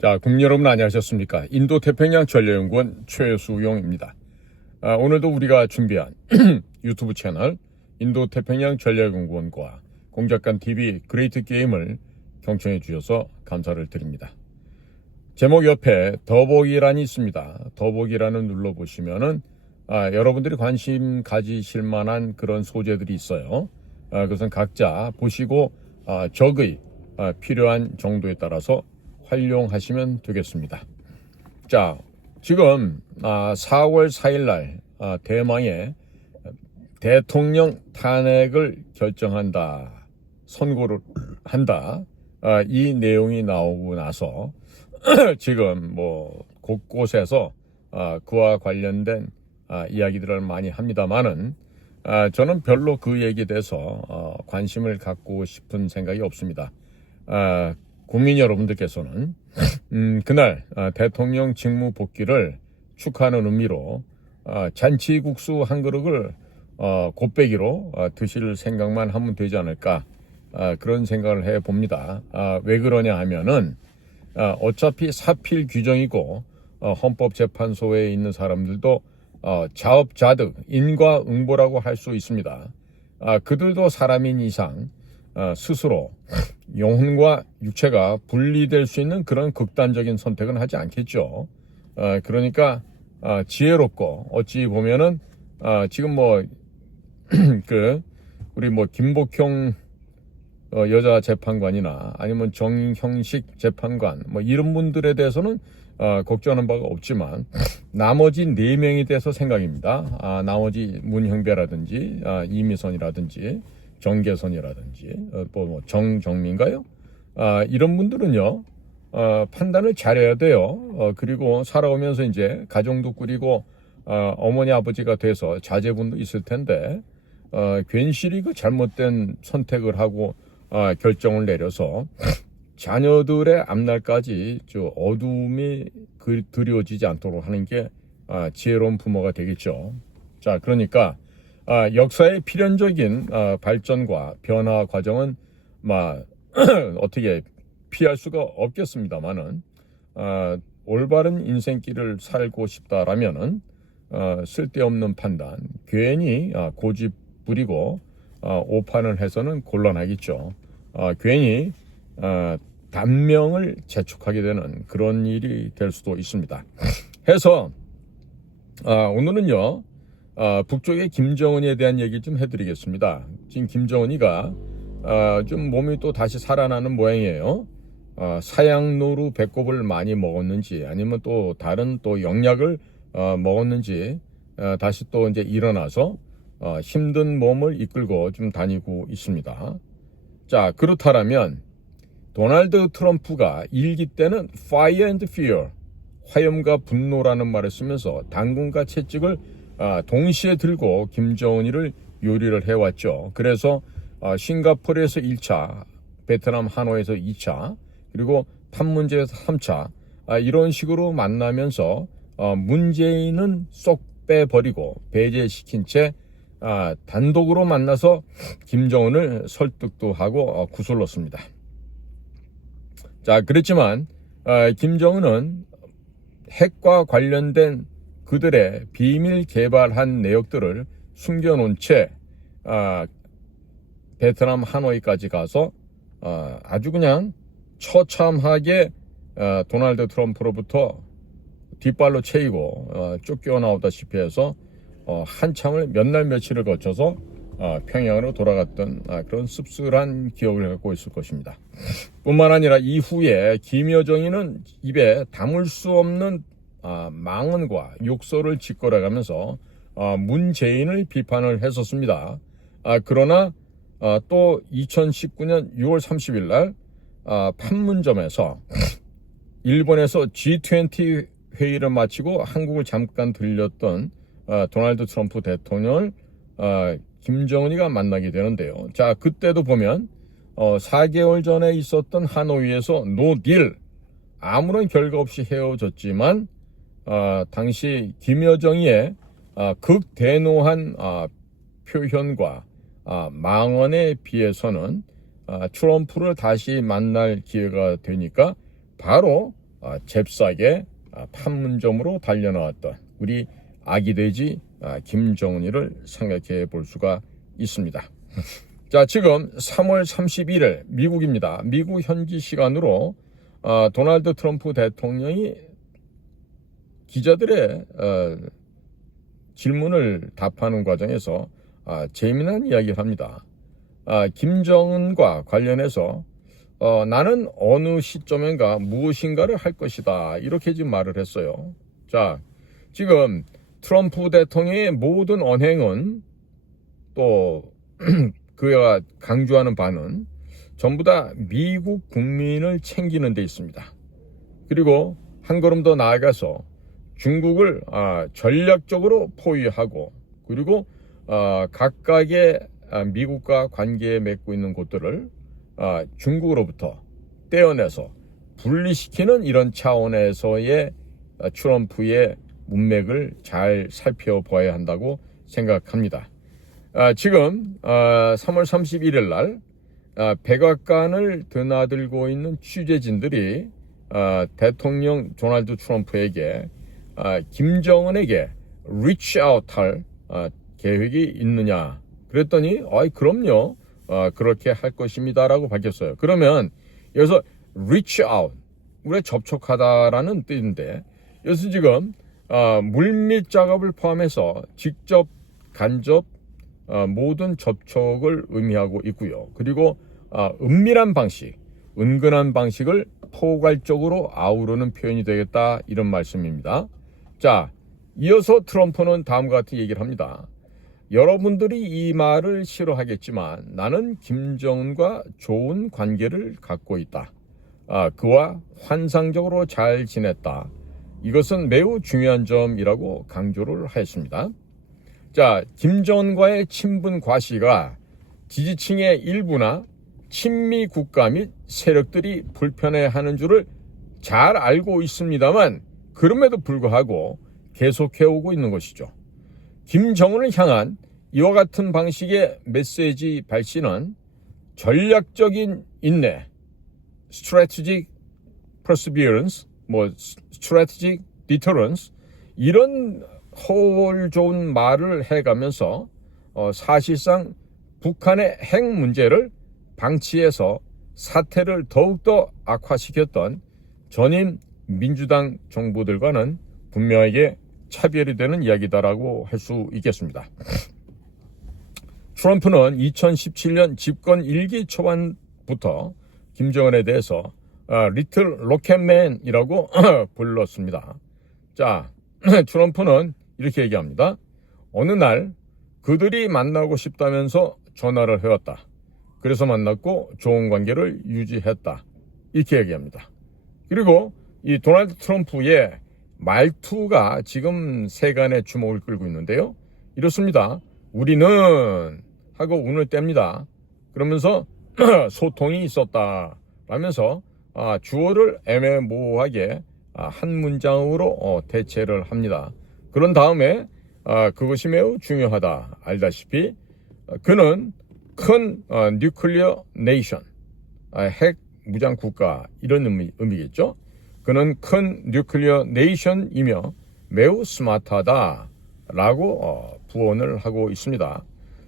자, 국민 여러분 안녕하셨습니까? 인도태평양 전략연구원 최수용입니다. 오늘도 우리가 준비한 유튜브 채널 인도태평양 전략연구원과 공작간TV 그레이트 게임을 경청해 주셔서 감사를 드립니다. 제목 옆에 더보기란이 있습니다. 더보기란을 눌러보시면은 여러분들이 관심 가지실 만한 그런 소재들이 있어요. 그것은 각자 보시고 적의 필요한 정도에 따라서 활용하시면 되겠습니다. 자, 지금 4월 4일 날 대망의 대통령 탄핵을 결정한다, 선고를 한다, 이 내용이 나오고 나서 지금 뭐 곳곳에서 그와 관련된 이야기들을 많이 합니다만은 저는 별로 그 얘기에 대해서 관심을 갖고 싶은 생각이 없습니다. 국민 여러분들께서는 그날 대통령 직무 복귀를 축하하는 의미로 잔치국수 한 그릇을 곱빼기로 드실 생각만 하면 되지 않을까, 그런 생각을 해봅니다. 왜 그러냐 하면은 어차피 사필 규정이고 헌법재판소에 있는 사람들도 자업자득, 인과응보라고 할 수 있습니다. 그들도 사람인 이상 스스로 영혼과 육체가 분리될 수 있는 그런 극단적인 선택은 하지 않겠죠. 그러니까 지혜롭고, 어찌 보면은 지금 뭐 우리 뭐 김복형 여자 재판관이나 아니면 정형식 재판관 뭐 이런 분들에 대해서는 걱정하는 바가 없지만 나머지 4명에 대해서 생각입니다. 나머지 문형배라든지 이미선이라든지 정계선이라든지 뭐 정정민가요? 이런 분들은요 판단을 잘해야 돼요. 그리고 살아오면서 이제 가정도 꾸리고 어머니 아버지가 돼서 자제분도 있을 텐데 괜시리 그 잘못된 선택을 하고 결정을 내려서 자녀들의 앞날까지 어둠이 드리워지지 않도록 하는 게 지혜로운 부모가 되겠죠. 자, 그러니까 역사의 필연적인 발전과 변화 과정은 어떻게 피할 수가 없겠습니다만은 올바른 인생길을 살고 싶다라면은 쓸데없는 판단, 괜히 고집 부리고 오판을 해서는 곤란하겠죠. 괜히 단명을 재촉하게 되는 그런 일이 될 수도 있습니다. 해서 오늘은요 북쪽의 김정은이에 대한 얘기 좀 해드리겠습니다. 지금 김정은이가 좀 몸이 또 다시 살아나는 모양이에요. 사양노루 배꼽을 많이 먹었는지 아니면 또 다른 또 영약을 먹었는지 다시 또 이제 일어나서 힘든 몸을 이끌고 좀 다니고 있습니다. 자, 그렇다면 도널드 트럼프가 일기 때는 Fire and Fear, 화염과 분노라는 말을 쓰면서 당근과 채찍을 동시에 들고 김정은이를 요리를 해왔죠. 그래서 싱가포르에서 1차, 베트남 하노이에서 2차, 그리고 판문제에서 3차 이런 식으로 만나면서 문재인은 쏙 빼버리고 배제시킨 채 단독으로 만나서 김정은을 설득도 하고 구슬렀습니다. 자, 그렇지만 김정은은 핵과 관련된 그들의 비밀 개발한 내역들을 숨겨놓은 채 베트남 하노이까지 가서 아주 그냥 처참하게 도널드 트럼프로부터 뒷발로 채이고 쫓겨나오다시피 해서 한참을 몇 날 며칠을 거쳐서 평양으로 돌아갔던 그런 씁쓸한 기억을 갖고 있을 것입니다. 뿐만 아니라 이후에 김여정이는 입에 담을 수 없는 망언과 욕설을 짓거려가면서 문재인을 비판을 했었습니다. 그러나 또 2019년 6월 30일 날 판문점에서 일본에서 G20 회의를 마치고 한국을 잠깐 들렸던 도널드 트럼프 대통령을 김정은이가 만나게 되는데요. 자, 그때도 보면 4개월 전에 있었던 하노이에서 노딜, 아무런 결과 없이 헤어졌지만 당시 김여정의 극대노한 표현과 망언에 비해서는 트럼프를 다시 만날 기회가 되니까 바로 잽싸게 판문점으로 달려나왔던 우리 아기 돼지 김정은이를 생각해 볼 수가 있습니다. 자, 지금 3월 31일 미국입니다. 미국 현지 시간으로 도널드 트럼프 대통령이 기자들의 질문을 답하는 과정에서 재미난 이야기를 합니다. 김정은과 관련해서 나는 어느 시점인가 무엇인가를 할 것이다, 이렇게 지금 말을 했어요. 자, 지금 트럼프 대통령의 모든 언행은, 또 그가 강조하는 바는 전부 다 미국 국민을 챙기는 데 있습니다. 그리고 한 걸음 더 나아가서 중국을 전략적으로 포위하고, 그리고 각각의 미국과 관계 맺고 있는 곳들을 중국으로부터 떼어내서 분리시키는 이런 차원에서의 트럼프의 문맥을 잘 살펴봐야 한다고 생각합니다. 지금 3월 31일 날 백악관을 드나들고 있는 취재진들이 대통령 도널드 트럼프에게 김정은에게 reach out 할 계획이 있느냐 그랬더니 그럼요, 그렇게 할 것입니다 라고 밝혔어요. 그러면 여기서 reach out, 우리가 접촉하다라는 뜻인데, 여기서 지금 물밑 작업을 포함해서 직접, 간접 모든 접촉을 의미하고 있고요. 그리고 은밀한 방식, 은근한 방식을 포괄적으로 아우르는 표현이 되겠다, 이런 말씀입니다. 자, 이어서 트럼프는 다음과 같은 얘기를 합니다. 여러분들이 이 말을 싫어하겠지만 나는 김정은과 좋은 관계를 갖고 있다. 그와 환상적으로 잘 지냈다. 이것은 매우 중요한 점이라고 강조를 하였습니다. 자, 김정은과의 친분 과시가 지지층의 일부나 친미 국가 및 세력들이 불편해하는 줄을 잘 알고 있습니다만, 그럼에도 불구하고 계속해오고 있는 것이죠. 김정은을 향한 이와 같은 방식의 메시지 발신은 전략적인 인내, strategic perseverance, strategic deterrence, 이런 허울 좋은 말을 해가면서 사실상 북한의 핵 문제를 방치해서 사태를 더욱더 악화시켰던 전임 민주당 정부들과는 분명하게 차별이 되는 이야기다라고 할 수 있겠습니다. 트럼프는 2017년 집권 1기 초반부터 김정은에 대해서 리틀 로켓맨이라고 불렀습니다. 자, 트럼프는 이렇게 얘기합니다. 어느 날 그들이 만나고 싶다면서 전화를 해왔다. 그래서 만났고 좋은 관계를 유지했다. 이렇게 얘기합니다. 그리고 이 도널드 트럼프의 말투가 지금 세간의 주목을 끌고 있는데요. 이렇습니다. 우리는 하고 운을 뗍니다. 그러면서 소통이 있었다 라면서 주어를 애매모호하게 한 문장으로 대체를 합니다. 그런 다음에 그것이 매우 중요하다. 알다시피 그는 큰 뉴클리어 네이션, 핵 무장 국가, 이런 의미겠죠. 그는 큰 뉴클리어 네이션이며 매우 스마트하다 라고 부언을 하고 있습니다.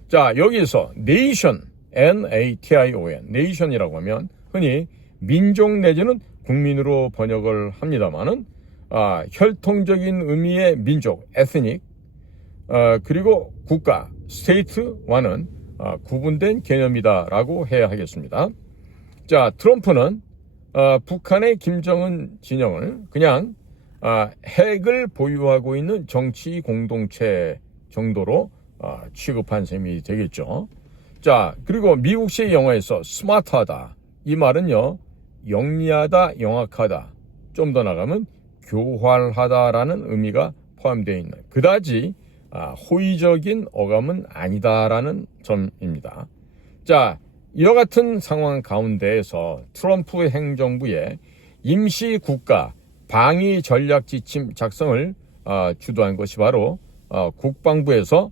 자, 여기서 네이션, N-A-T-I-O-N, 네이션이라고 하면 흔히 민족 내지는 국민으로 번역을 합니다만은 혈통적인 의미의 민족, 에스닉, 그리고 국가, 스테이트와는 구분된 개념이다라고 해야 하겠습니다. 자, 트럼프는 북한의 김정은 진영을 그냥 핵을 보유하고 있는 정치 공동체 정도로 취급한 셈이 되겠죠. 자, 그리고 미국식 영어에서 스마트하다, 이 말은요, 영리하다, 영악하다, 좀 더 나가면 교활하다라는 의미가 포함되어 있는 그다지 호의적인 어감은 아니다라는 점입니다. 자, 이와 같은 상황 가운데에서 트럼프 행정부의 임시국가 방위 전략 지침 작성을 주도한 것이 바로 국방부에서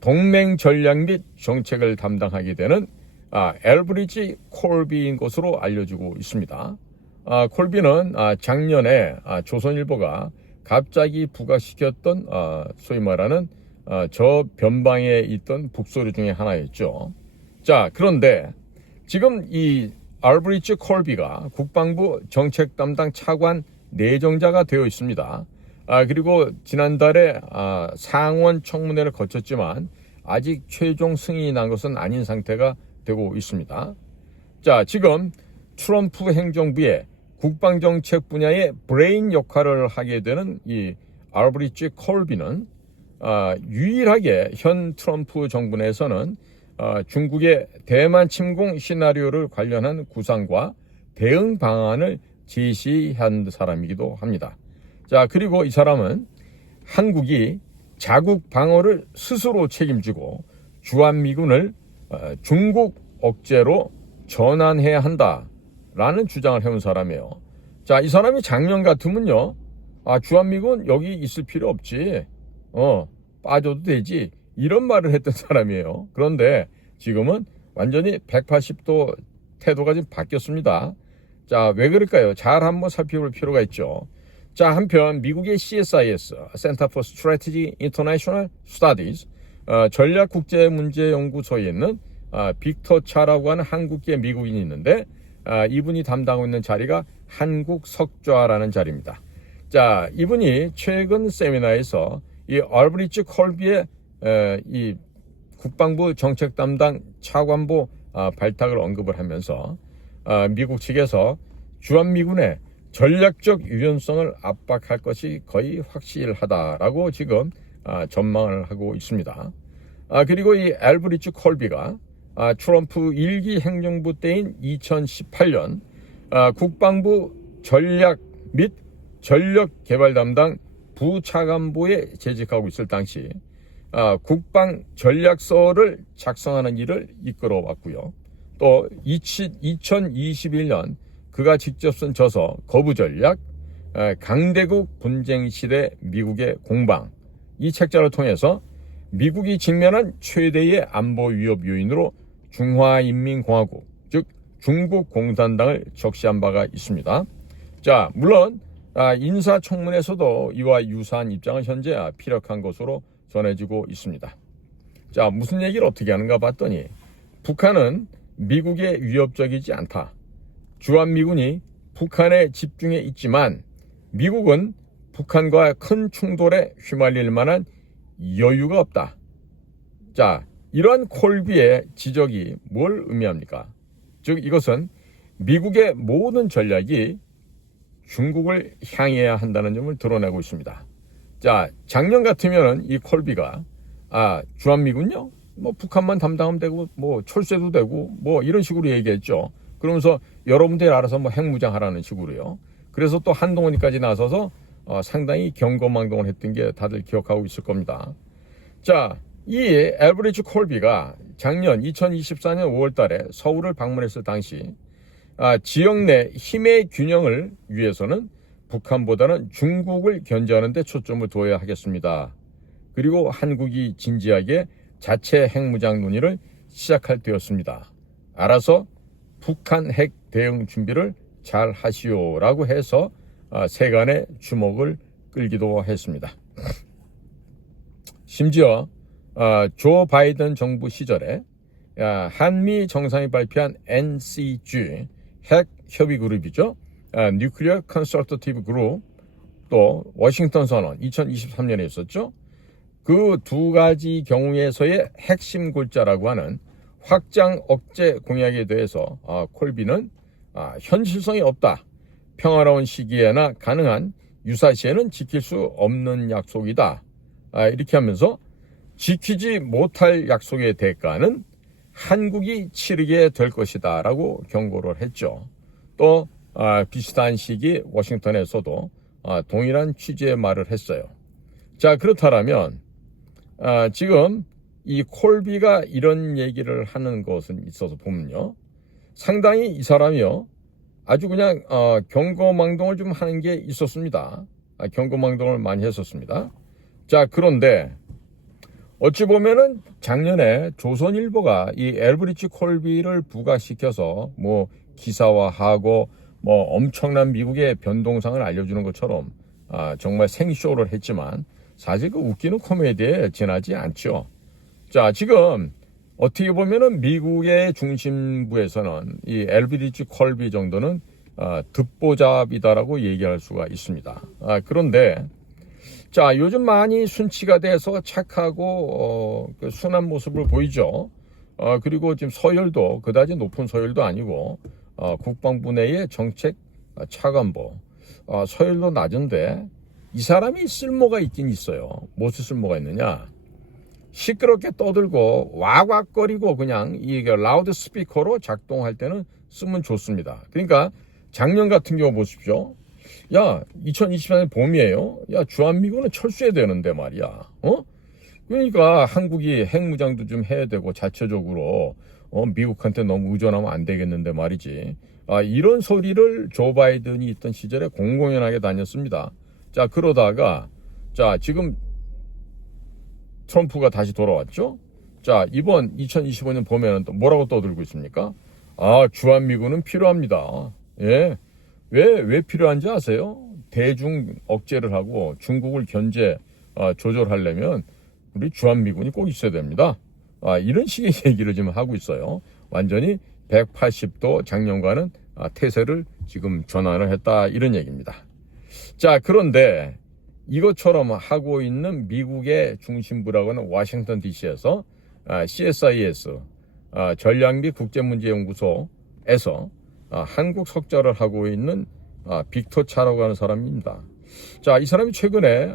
동맹 전략 및 정책을 담당하게 되는 엘브리지 콜비인 것으로 알려지고 있습니다. 콜비는 작년에 조선일보가 갑자기 부각시켰던 소위 말하는 저 변방에 있던 북소리 중에 하나였죠. 자, 그런데 지금 이 알브리치 콜비가 국방부 정책 담당 차관 내정자가 되어 있습니다. 그리고 지난달에 상원 청문회를 거쳤지만 아직 최종 승인이 난 것은 아닌 상태가 되고 있습니다. 자, 지금 트럼프 행정부의 국방정책 분야의 브레인 역할을 하게 되는 이 알브리치 콜비는 유일하게 현 트럼프 정부 내에서는 중국의 대만 침공 시나리오를 관련한 구상과 대응 방안을 제시한 사람이기도 합니다. 자, 그리고 이 사람은 한국이 자국 방어를 스스로 책임지고 주한미군을 중국 억제로 전환해야 한다라는 주장을 해온 사람이에요. 자, 이 사람이 작년 같으면요, 주한미군 여기 있을 필요 없지, 빠져도 되지, 이런 말을 했던 사람이에요. 그런데 지금은 완전히 180도 태도가 지금 바뀌었습니다. 자, 왜 그럴까요? 잘 한번 살펴볼 필요가 있죠. 자, 한편 미국의 CSIS, Center for Strategy International Studies, 전략국제문제연구소에 있는 빅터 차라고 하는 한국계 미국인이 있는데, 이분이 담당하고 있는 자리가 한국석좌라는 자리입니다. 자, 이분이 최근 세미나에서 이 알브리치 콜비의 이 국방부 정책 담당 차관보 발탁을 언급을 하면서 미국 측에서 주한미군의 전략적 유연성을 압박할 것이 거의 확실하다라고 지금 전망을 하고 있습니다. 그리고 이 알브리치 콜비가 트럼프 1기 행정부 때인 2018년 국방부 전략 및 전력 개발 담당 부차관보에 재직하고 있을 당시 국방 전략서를 작성하는 일을 이끌어 왔고요. 또 2021년 그가 직접 쓴 저서 거부전략, 강대국 분쟁 시대 미국의 공방, 이 책자를 통해서 미국이 직면한 최대의 안보 위협 요인으로 중화인민공화국, 즉 중국 공산당을 적시한 바가 있습니다. 자, 물론 인사청문회에서도 이와 유사한 입장을 현재 피력한 것으로 전해지고 있습니다. 자, 무슨 얘기를 어떻게 하는가 봤더니 북한은 미국에 위협적이지 않다. 주한미군이 북한에 집중해 있지만 미국은 북한과 큰 충돌에 휘말릴 만한 여유가 없다. 자, 이러한 콜비의 지적이 뭘 의미합니까? 즉 이것은 미국의 모든 전략이 중국을 향해야 한다는 점을 드러내고 있습니다. 자, 작년 같으면은 이 콜비가 주한미군요? 뭐 북한만 담당하면 되고 뭐 철수해도 되고 뭐 이런 식으로 얘기했죠. 그러면서 여러분들이 알아서 뭐 핵무장하라는 식으로요. 그래서 또 한동훈이까지 나서서 상당히 경거망동을 했던 게 다들 기억하고 있을 겁니다. 자, 이 알브리치 콜비가 작년 2024년 5월 달에 서울을 방문했을 당시 지역 내 힘의 균형을 위해서는 북한보다는 중국을 견제하는 데 초점을 둬야 하겠습니다. 그리고 한국이 진지하게 자체 핵무장 논의를 시작할 때였습니다. 알아서 북한 핵 대응 준비를 잘 하시오라고 해서 세간의 주목을 끌기도 했습니다. 심지어 조 바이든 정부 시절에 한미 정상이 발표한 NCG 핵 협의 그룹이죠. 뉴클리어 컨설터티브 그룹, 또 워싱턴 선언 2023년에 있었죠. 그 두 가지 경우에서의 핵심 골자라고 하는 확장 억제 공약에 대해서 콜비는 현실성이 없다. 평화로운 시기에나 가능한 유사시에는 지킬 수 없는 약속이다. 이렇게 하면서 지키지 못할 약속의 대가는 한국이 치르게 될 것이다 라고 경고를 했죠. 또 비슷한 시기 워싱턴에서도 동일한 취지의 말을 했어요. 자, 그렇다면 지금 이 콜비가 이런 얘기를 하는 것은 있어서 보면요, 상당히 이 사람이요 아주 그냥 경거망동을 좀 하는 게 있었습니다. 경거망동을 많이 했었습니다. 자, 그런데 어찌 보면은 작년에 조선일보가 이 알브리치 콜비를 부각시켜서 뭐 기사화하고 뭐 엄청난 미국의 변동상을 알려주는 것처럼 정말 생쇼를 했지만 사실 그 웃기는 코미디에 지나지 않죠. 자, 지금 어떻게 보면은 미국의 중심부에서는 이 엘브리지 콜비 정도는 듣보잡이다라고 얘기할 수가 있습니다. 그런데 자, 요즘 많이 순치가 돼서 착하고 그 순한 모습을 보이죠. 그리고 지금 서열도 그다지 높은 서열도 아니고 국방부 내의 정책 차관보 서열도 낮은데 이 사람이 쓸모가 있긴 있어요. 무슨 쓸모가 있느냐? 시끄럽게 떠들고 왁왁거리고 그냥 이 라우드 스피커로 작동할 때는 쓰면 좋습니다. 그러니까 작년 같은 경우 보십시오. 야, 2024년 봄이에요. 야, 주한미군은 철수해야 되는데 말이야. 그러니까 한국이 핵무장도 좀 해야 되고 자체적으로 미국한테 너무 의존하면 안 되겠는데 말이지. 이런 소리를 조 바이든이 있던 시절에 공공연하게 다녔습니다. 자, 그러다가 자, 지금 트럼프가 다시 돌아왔죠. 자, 이번 2025년 봄에는 또 뭐라고 떠들고 있습니까? 주한미군은 필요합니다. 예. 왜 필요한지 아세요? 대중 억제를 하고 중국을 견제, 조절하려면 우리 주한미군이 꼭 있어야 됩니다. 이런 식의 얘기를 지금 하고 있어요. 완전히 180도 작년과는 태세를 지금 전환을 했다. 이런 얘기입니다. 자, 그런데 이것처럼 하고 있는 미국의 중심부라고 하는 워싱턴 DC에서 CSIS, 전략 및 국제문제연구소에서 한국 석좌를 하고 있는 빅터 차라고 하는 사람입니다. 자, 이 사람이 최근에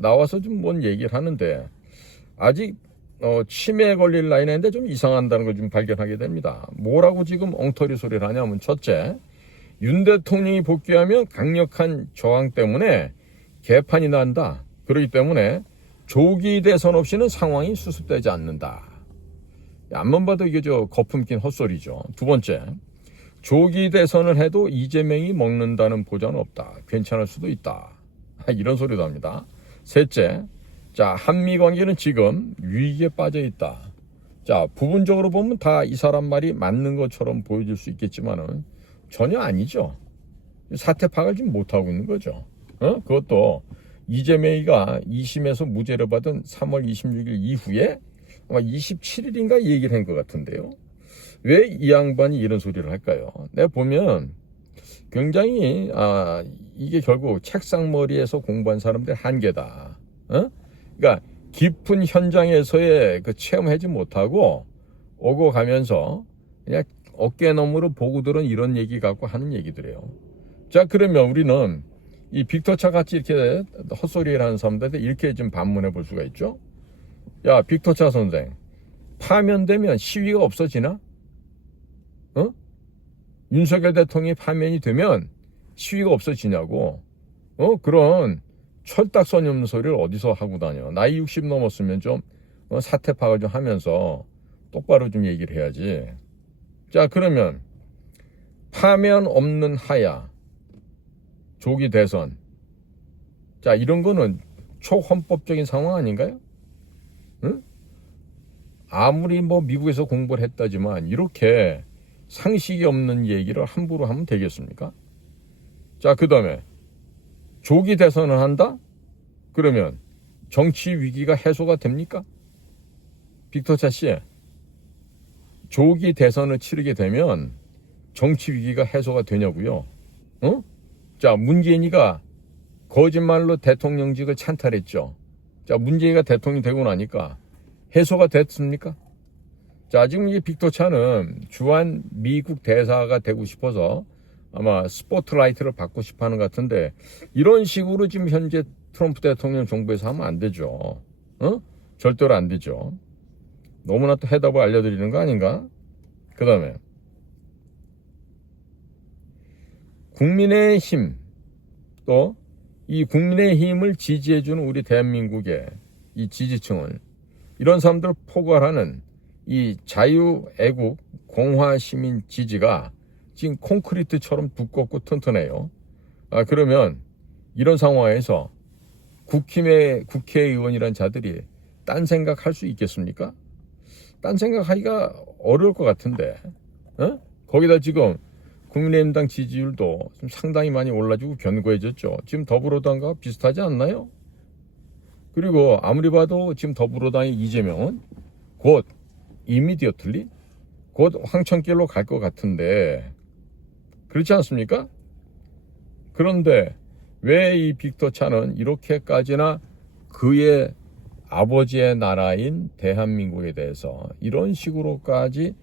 나와서 좀 뭔 얘기를 하는데 아직 치매에 걸릴 나이인데 좀 이상한다는 걸 좀 발견하게 됩니다. 뭐라고 지금 엉터리 소리를 하냐면 첫째, 윤 대통령이 복귀하면 강력한 저항 때문에 개판이 난다. 그렇기 때문에 조기 대선 없이는 상황이 수습되지 않는다. 앞만 봐도 이게 거품 낀 헛소리죠. 두 번째, 조기 대선을 해도 이재명이 먹는다는 보장은 없다. 괜찮을 수도 있다. 이런 소리도 합니다. 셋째, 자, 한미 관계는 지금 위기에 빠져 있다. 자, 부분적으로 보면 다 이 사람 말이 맞는 것처럼 보여질 수 있겠지만은 전혀 아니죠. 사태 파악을 지금 못하고 있는 거죠. 그것도 이재명이가 2심에서 무죄를 받은 3월 26일 이후에 아마 27일인가 얘기를 한 것 같은데요. 왜 이 양반이 이런 소리를 할까요? 내가 보면 굉장히 이게 결국 책상머리에서 공부한 사람들의 한계다. 그러니까 깊은 현장에서의 그 체험하지 못하고 오고 가면서 그냥 어깨너머로 보고들은 이런 얘기 갖고 하는 얘기들이에요. 자, 그러면 우리는 이 빅터차 같이 이렇게 헛소리를 하는 사람들한테 이렇게 좀 반문해 볼 수가 있죠. 야, 빅터차 선생, 파면되면 시위가 없어지나? 윤석열 대통령이 파면이 되면 시위가 없어지냐고. 그런 철딱서니 없는 소리를 어디서 하고 다녀. 나이 60 넘었으면 좀 사태 파악을 좀 하면서 똑바로 좀 얘기를 해야지. 자, 그러면 파면 없는 하야, 조기 대선. 자, 이런 거는 초헌법적인 상황 아닌가요? 아무리 미국에서 공부를 했다지만 이렇게 상식이 없는 얘기를 함부로 하면 되겠습니까? 자, 그 다음에 조기 대선을 한다? 그러면 정치 위기가 해소가 됩니까? 빅터차 씨, 조기 대선을 치르게 되면 정치 위기가 해소가 되냐고요? 자, 문재인이가 거짓말로 대통령직을 찬탈했죠. 자, 문재인이가 대통령이 되고 나니까 해소가 됐습니까? 자, 지금 이 빅터차는 주한 미국 대사가 되고 싶어서 아마 스포트라이트를 받고 싶어 하는 것 같은데 이런 식으로 지금 현재 트럼프 대통령 정부에서 하면 안 되죠. 절대로 안 되죠. 너무나 또 해답을 알려드리는 거 아닌가? 그 다음에 국민의힘, 또 이 국민의힘을 지지해주는 우리 대한민국의 이 지지층을 이런 사람들을 포괄하는 이 자유애국 공화시민 지지가 지금 콘크리트처럼 두껍고 튼튼해요. 그러면 이런 상황에서 국회의원이란 자들이 딴 생각할 수 있겠습니까? 딴 생각하기가 어려울 것 같은데. 거기다 지금 국민의힘당 지지율도 좀 상당히 많이 올라지고 견고해졌죠. 지금 더불어당과 비슷하지 않나요? 그리고 아무리 봐도 지금 더불어당의 이재명은 곧 이미디어틀리 곧 황천길로 갈 것 같은데 그렇지 않습니까? 그런데 왜 이 빅터 차는 이렇게까지나 그의 아버지의 나라인 대한민국에 대해서 이런 식으로까지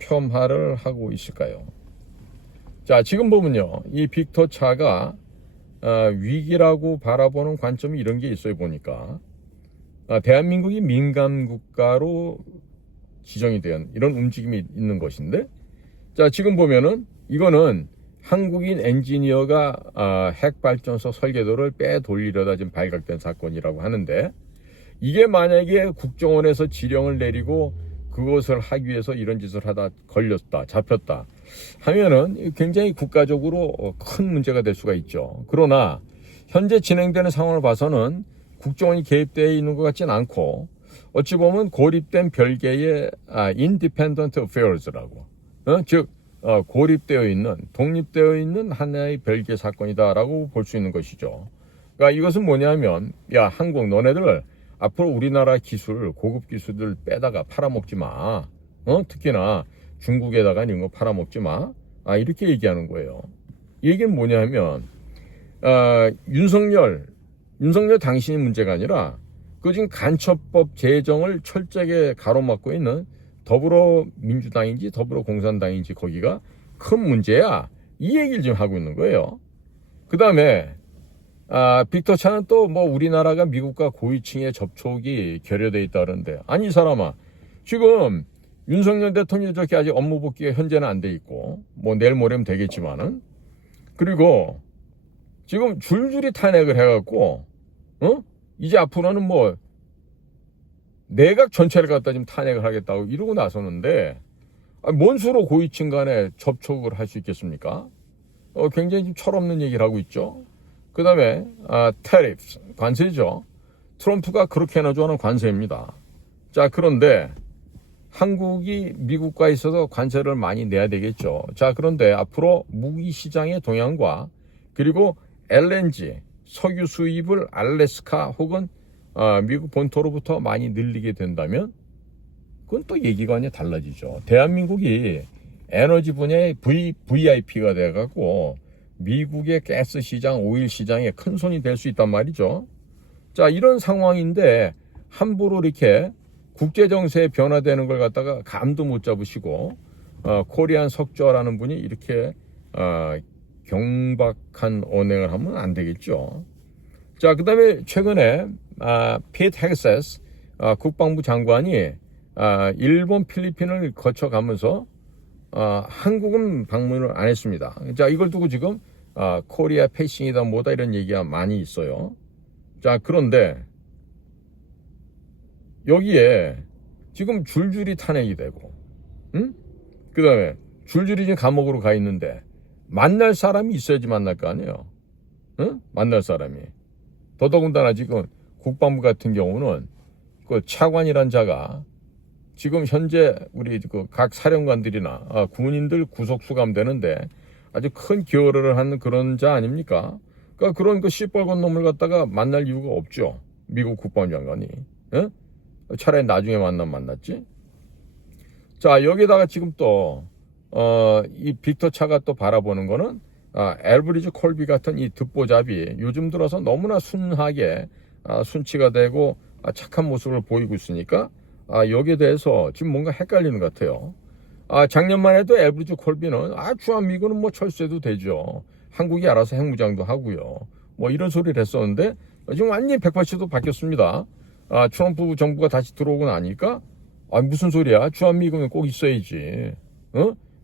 폄하를 하고 있을까요? 자, 지금 보면요, 이 빅터 차가 위기라고 바라보는 관점이 이런 게 있어요. 보니까 대한민국이 민간 국가로 지정이 된 이런 움직임이 있는 것인데, 자, 지금 보면은 이거는 한국인 엔지니어가 핵발전소 설계도를 빼돌리려다 지금 발각된 사건이라고 하는데, 이게 만약에 국정원에서 지령을 내리고 그것을 하기 위해서 이런 짓을 하다 걸렸다, 잡혔다 하면은 굉장히 국가적으로 큰 문제가 될 수가 있죠. 그러나 현재 진행되는 상황을 봐서는 국정원이 개입되어 있는 것 같진 않고, 어찌 보면 고립된 별개의 independent affairs라고, 즉 고립되어 있는, 독립되어 있는 하나의 별개 사건이다라고 볼 수 있는 것이죠. 그러니까 이것은 뭐냐면, 야, 한국 너네들 앞으로 우리나라 기술, 고급 기술들 빼다가 팔아먹지 마. 특히나 중국에다가 이런 거 팔아먹지 마. 이렇게 얘기하는 거예요. 이 얘기는 뭐냐면, 윤석열 당신이 문제가 아니라 그 지금 간첩법 제정을 철저하게 가로막고 있는 더불어민주당인지 더불어공산당인지 거기가 큰 문제야. 이 얘기를 지금 하고 있는 거예요. 그 다음에 빅터 차는 또 뭐 우리나라가 미국과 고위층의 접촉이 결여돼 있다는데, 아니 이 사람아, 지금 윤석열 대통령이 저렇게 아직 업무 복귀가 현재는 안 돼 있고 뭐 내일 모레면 되겠지만은, 그리고 지금 줄줄이 탄핵을 해갖고 이제 앞으로는 뭐 내각 전체를 갖다 지금 탄핵을 하겠다고 이러고 나서는데, 뭔 수로 고위층 간에 접촉을 할 수 있겠습니까? 굉장히 좀 철없는 얘기를 하고 있죠. 그 다음에 tariffs, 관세죠. 트럼프가 그렇게나 좋아하는 관세입니다. 자, 그런데 한국이 미국과 있어서 관세를 많이 내야 되겠죠. 자, 그런데 앞으로 무기 시장의 동향과 그리고 LNG, 석유 수입을 알래스카 혹은 미국 본토로부터 많이 늘리게 된다면 그건 또 얘기가 완전히 달라지죠. 대한민국이 에너지 분야의 VIP가 돼갖고 미국의 가스 시장, 오일 시장에 큰 손이 될 수 있단 말이죠. 자, 이런 상황인데 함부로 이렇게 국제정세에 변화되는 걸 갖다가 감도 못 잡으시고 코리안 석좌라는 분이 이렇게 경박한 언행을 하면 안 되겠죠. 자, 그 다음에 최근에 피트 헤그세스 국방부 장관이 일본, 필리핀을 거쳐가면서 한국은 방문을 안 했습니다. 자, 이걸 두고 지금 코리아 패싱이다 뭐다 이런 얘기가 많이 있어요. 자, 그런데 여기에 지금 줄줄이 탄핵이 되고, 그 다음에 줄줄이 지금 감옥으로 가 있는데 만날 사람이 있어야지 만날 거 아니에요. 만날 사람이. 더더군다나 지금 국방부 같은 경우는 그 차관이란 자가 지금 현재 우리 그 각 사령관들이나 군인들 구속 수감되는데 아주 큰 기여를 하는 그런 자 아닙니까? 그러니까 그런 그 시뻘건 놈을 갖다가 만날 이유가 없죠. 미국 국방장관이. 차라리 나중에 만났지. 자, 여기다가 지금 또 이 빅터 차가 또 바라보는 거는 엘브리지 콜비 같은 이 듣보잡이 요즘 들어서 너무나 순하게 순치가 되고 착한 모습을 보이고 있으니까 여기에 대해서 지금 뭔가 헷갈리는 것 같아요. 작년만 해도 엘브리지 콜비는 주한미군은 뭐 철수해도 되죠. 한국이 알아서 핵무장도 하고요. 뭐 이런 소리를 했었는데 지금 완전히 180도 바뀌었습니다. 트럼프 정부가 다시 들어오고 나니까 무슨 소리야? 주한미군은 꼭 있어야지.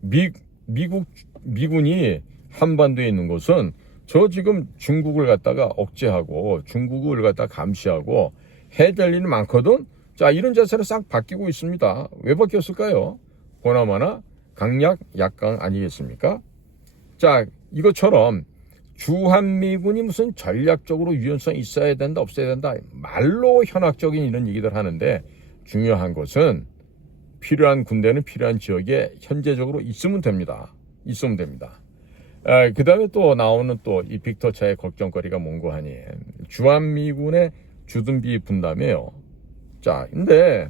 미군이 한반도에 있는 것은 저 지금 중국을 갖다가 억제하고 중국을 갖다가 감시하고 해야 될 일이 많거든. 자, 이런 자세로 싹 바뀌고 있습니다. 왜 바뀌었을까요? 보나마나 강약 약강 아니겠습니까? 자, 이것처럼 주한미군이 무슨 전략적으로 유연성이 있어야 된다 없어야 된다 말로 현학적인 이런 얘기들 하는데, 중요한 것은 필요한 군대는 필요한 지역에 현재적으로 있으면 됩니다. 그 다음에 또 나오는 또 이 빅터차의 걱정거리가 뭔고 하니 주한미군의 주둔비 분담이에요. 자, 근데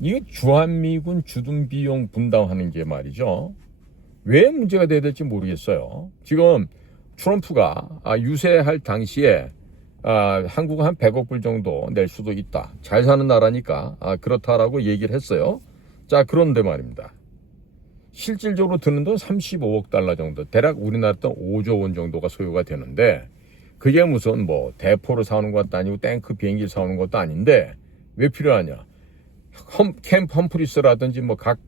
이게 주한미군 주둔비용 분담하는 게 말이죠. 왜 문제가 돼야 될지 모르겠어요. 지금 트럼프가 유세할 당시에 한국은 한 100억 불 정도 낼 수도 있다. 잘 사는 나라니까 그렇다라고 얘기를 했어요. 자, 그런데 말입니다. 실질적으로 드는 돈 35억 달러 정도, 대략 우리나라 돈 5조 원 정도가 소요가 되는데 그게 무슨 뭐 대포를 사오는 것도 아니고 탱크 비행기를 사오는 것도 아닌데 왜 필요하냐? 캠프 험프리스라든지 뭐 각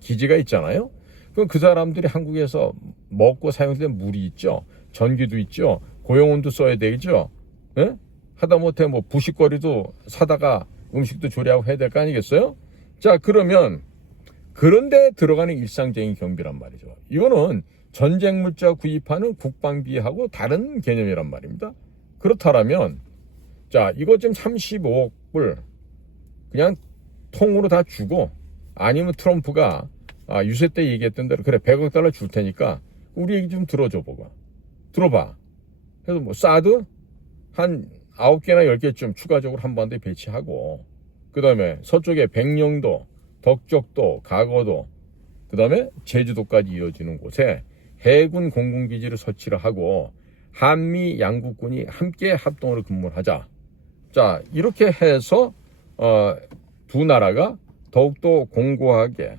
기지가 있잖아요. 그럼 그 사람들이 한국에서 먹고 사용되는 물이 있죠. 전기도 있죠. 고용원도 써야 되죠. 예? 하다못해 뭐 부식거리도 사다가 음식도 조리하고 해야 될 거 아니겠어요? 자, 그러면 그런데 들어가는 일상적인 경비란 말이죠. 이거는 전쟁 물자 구입하는 국방비하고 다른 개념이란 말입니다. 그렇다면 자, 이거 지금 35억 불 그냥 통으로 다 주고 아니면 트럼프가 유세 때 얘기했던 대로 그래 100억 달러 줄 테니까 우리 얘기 좀 들어줘 보고 들어봐. 그래서 뭐 사드 한 9개나 10개쯤 추가적으로 한반도에 배치하고 그 다음에 서쪽에 백령도 덕적도 가거도 그 다음에 제주도까지 이어지는 곳에 해군 공군기지를 설치를 하고 한미 양국군이 함께 합동으로 근무를 하자. 자, 이렇게 해서 두 나라가 더욱더 공고하게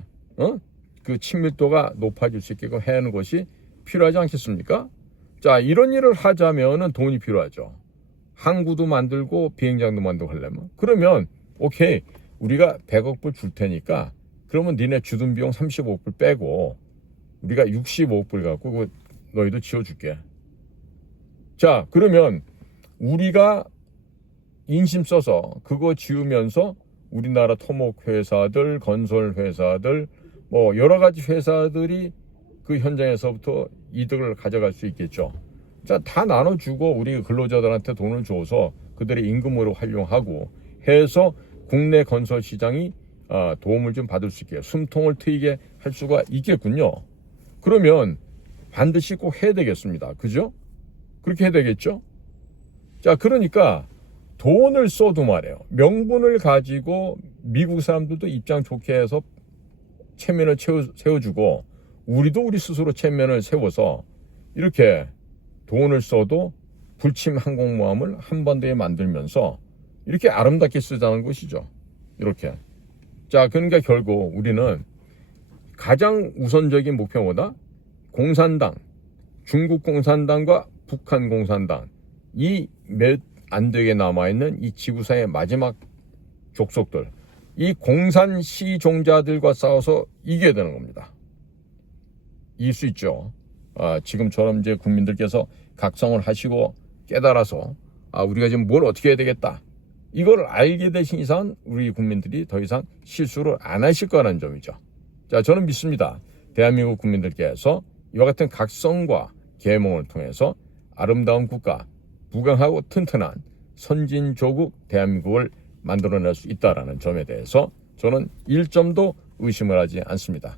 그 친밀도가 높아질 수 있게끔 해야 하는 것이 필요하지 않겠습니까? 자, 이런 일을 하자면은 돈이 필요하죠. 항구도 만들고 비행장도 만들고 하려면. 그러면 오케이, 우리가 100억 불 줄 테니까 그러면 니네 주둔 비용 35억 불 빼고 우리가 65억 불 갖고 너희도 지어줄게. 자, 그러면 우리가 인심 써서 그거 지으면서 우리나라 토목 회사들, 건설 회사들, 뭐 여러 가지 회사들이 그 현장에서부터 이득을 가져갈 수 있겠죠. 자, 다 나눠주고 우리 근로자들한테 돈을 줘서 그들의 임금으로 활용하고 해서 국내 건설 시장이 도움을 좀 받을 수 있게 숨통을 트이게 할 수가 있겠군요. 그러면 반드시 꼭 해야 되겠습니다. 그죠? 그렇게 해야 되겠죠? 자, 그러니까 돈을 써도 말이에요. 명분을 가지고 미국 사람들도 입장 좋게 해서 체면을 세워주고 우리도 우리 스스로 체면을 세워서 이렇게 돈을 써도 불침 항공모함을 한반도에 만들면서 이렇게 아름답게 쓰자는 것이죠. 이렇게. 자, 그러니까 결국 우리는 가장 우선적인 목표보다 공산당, 중국 공산당과 북한 공산당 이 몇 안 되게 남아있는 이 지구상의 마지막 족속들 이 공산시종자들과 싸워서 이겨야 되는 겁니다. 이길 수 있죠. 지금처럼 이제 국민들께서 각성을 하시고 깨달아서 우리가 지금 뭘 어떻게 해야 되겠다. 이걸 알게 되신 이상 우리 국민들이 더 이상 실수를 안 하실 거라는 점이죠. 자, 저는 믿습니다. 대한민국 국민들께서 이와 같은 각성과 계몽을 통해서 아름다운 국가, 부강하고 튼튼한 선진조국 대한민국을 만들어낼 수 있다는 점에 대해서 저는 1점도 의심을 하지 않습니다.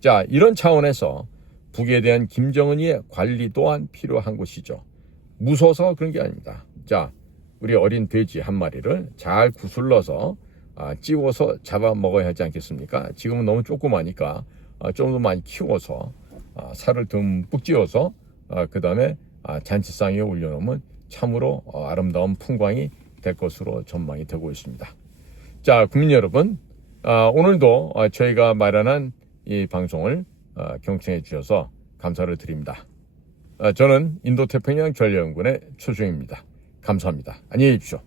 자, 이런 차원에서 북에 대한 김정은이의 관리 또한 필요한 것이죠. 무서워서 그런 게 아닙니다. 자, 우리 어린 돼지 한 마리를 잘 구슬러서 찌워서 잡아먹어야 하지 않겠습니까? 지금은 너무 조그마니까 좀 더 많이 키워서 살을 듬뿍 찌워서 그 다음에 잔치상 위에 올려놓으면 참으로 아름다운 풍광이 될 것으로 전망이 되고 있습니다. 자, 국민 여러분, 오늘도 저희가 마련한 이 방송을 경청해 주셔서 감사를 드립니다. 저는 인도태평양 전략연구원의 최주영입니다. 감사합니다. 안녕히 계십시오.